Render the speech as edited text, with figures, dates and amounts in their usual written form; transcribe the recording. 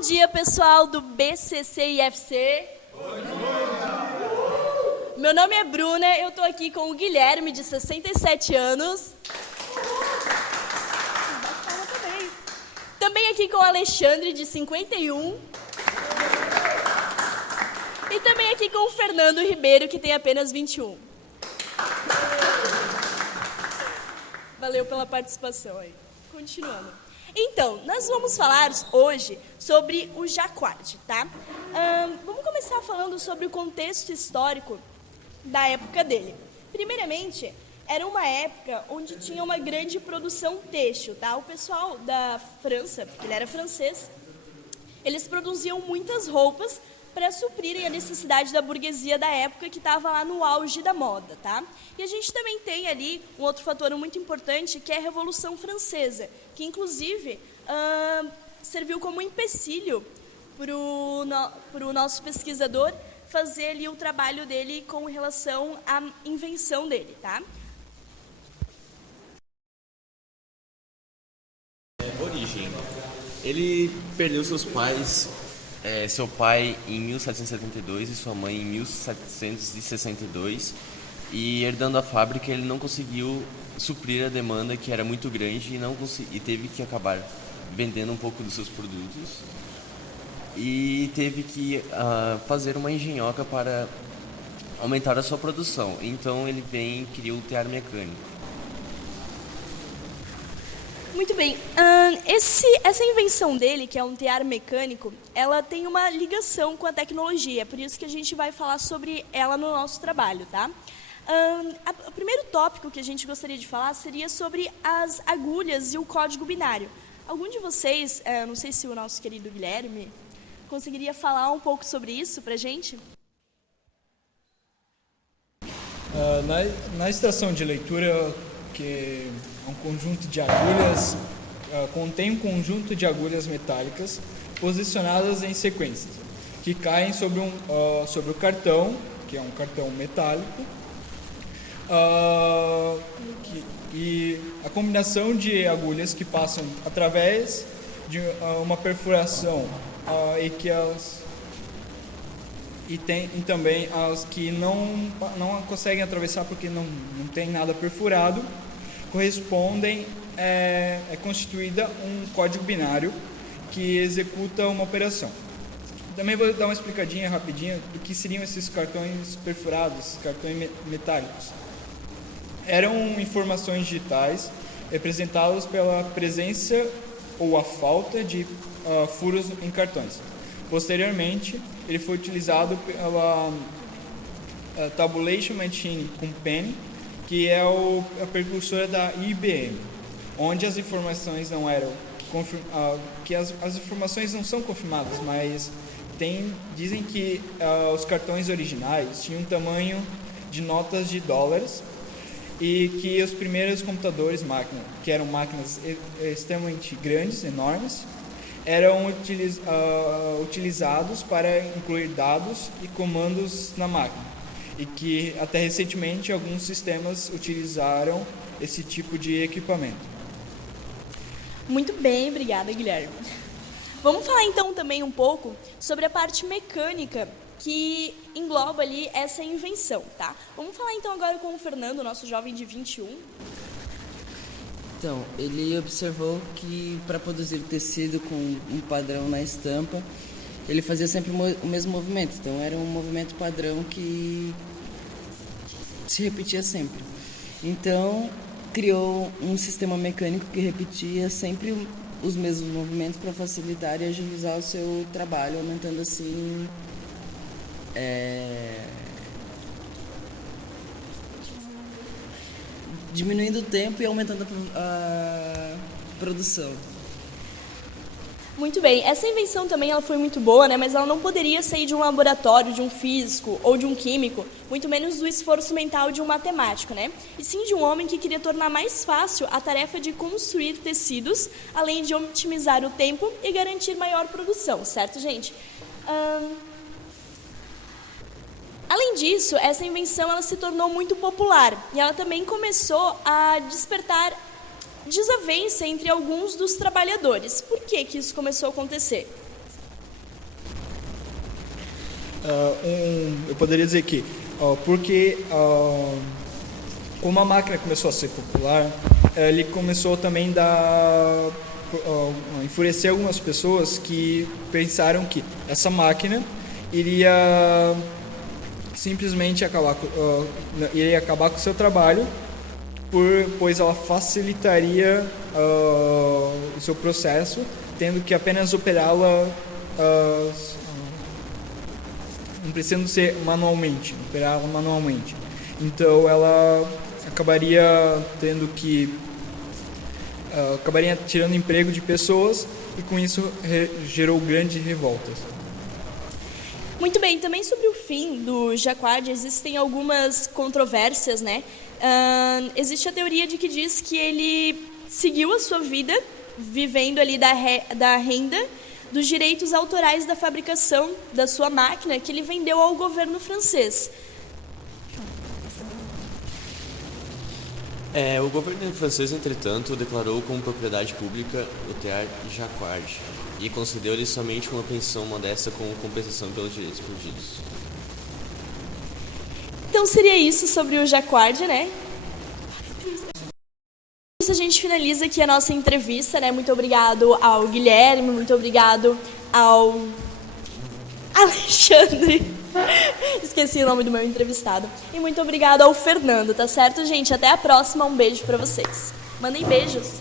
dia, pessoal do BCC-IFC. Meu nome é Bruna, eu estou aqui com o Guilherme, de 67 anos. Também aqui com o Alexandre, de 51. E também aqui com o Fernando Ribeiro, que tem apenas 21. Valeu pela participação aí. Continuando. Então, nós vamos falar hoje sobre o jacquard, tá? Vamos começar falando sobre o contexto histórico da época dele. Primeiramente, era uma época onde tinha uma grande produção têxtil, tá? O pessoal da França, porque ele era francês, eles produziam muitas roupas para suprirem a necessidade da burguesia da época que estava lá no auge da moda, tá? E a gente também tem ali um outro fator muito importante, que é a Revolução Francesa, que inclusive serviu como empecilho para o nosso pesquisador fazer ali o trabalho dele com relação à invenção dele, tá? Origem. Ele perdeu seus pais, seu pai em 1772 e sua mãe em 1762, e herdando a fábrica ele não conseguiu suprir a demanda, que era muito grande, e teve que acabar vendendo um pouco dos seus produtos e teve que fazer uma engenhoca para aumentar a sua produção. Então ele vem e cria o tear mecânico. Muito bem. Essa invenção dele, que é um tear mecânico, ela tem uma ligação com a tecnologia, por isso que a gente vai falar sobre ela no nosso trabalho, tá? O primeiro tópico que a gente gostaria de falar seria sobre as agulhas e o código binário. Algum de vocês, não sei se o nosso querido Guilherme, conseguiria falar um pouco sobre isso pra gente? Na estação de leitura, que é um conjunto de agulhas, contém um conjunto de agulhas metálicas posicionadas em sequências, que caem sobre o cartão, que é um cartão metálico, e a combinação de agulhas que passam através de uma perfuração e tem também as que não conseguem atravessar porque não tem nada perfurado, correspondem, é constituída um código binário que executa uma operação. Também vou dar uma explicadinha rapidinha do que seriam esses cartões perfurados, cartões metálicos. Eram informações digitais representadas pela presença ou a falta de furos em cartões. Posteriormente, ele foi utilizado pela Tabulation Machine Company, que é a precursora da IBM, onde as informações não eram as informações não são confirmadas, mas dizem que os cartões originais tinham um tamanho de notas de dólares e que os primeiros computadores máquina, que eram máquinas extremamente grandes, enormes, eram utilizados para incluir dados e comandos na máquina, e que até recentemente alguns sistemas utilizaram esse tipo de equipamento. Muito bem, obrigada, Guilherme. Vamos falar então também um pouco sobre a parte mecânica que engloba ali essa invenção, tá? Vamos falar então agora com o Fernando, nosso jovem de 21. Então, ele observou que para produzir tecido com um padrão na estampa, ele fazia sempre o mesmo movimento. Então, era um movimento padrão que se repetia sempre. Então, criou um sistema mecânico que repetia sempre os mesmos movimentos para facilitar e agilizar o seu trabalho, aumentando assim diminuindo o tempo e aumentando a produção. Muito bem, essa invenção também ela foi muito boa, né? Mas ela não poderia sair de um laboratório, de um físico ou de um químico, muito menos do esforço mental de um matemático, né? E sim de um homem que queria tornar mais fácil a tarefa de construir tecidos, além de otimizar o tempo e garantir maior produção, certo, gente? Além disso, essa invenção ela se tornou muito popular e ela também começou a despertar desavença entre alguns dos trabalhadores. Por que isso começou a acontecer? eu poderia dizer que, porque como a máquina começou a ser popular, ele começou também a enfurecer algumas pessoas que pensaram que essa máquina iria simplesmente acabar com o seu trabalho, pois ela facilitaria o seu processo, tendo que apenas operá-la, não precisando ser manualmente, operá-la manualmente. Então ela acabaria acabaria tirando emprego de pessoas e com isso gerou grandes revoltas. Muito bem, também sobre o fim do Jacquard existem algumas controvérsias, né? Existe a teoria de que diz que ele seguiu a sua vida vivendo ali da renda dos direitos autorais da fabricação da sua máquina que ele vendeu ao governo francês. O governo francês, entretanto, declarou como propriedade pública o Teatro Jacquard e concedeu-lhe somente uma pensão modesta como compensação pelos direitos perdidos. Então seria isso sobre o Jacquard, né? A gente finaliza aqui a nossa entrevista, né? Muito obrigado ao Guilherme, muito obrigado ao Alexandre. Esqueci o nome do meu entrevistado. E muito obrigado ao Fernando, tá certo, gente? Até a próxima, um beijo pra vocês. Mandem beijos.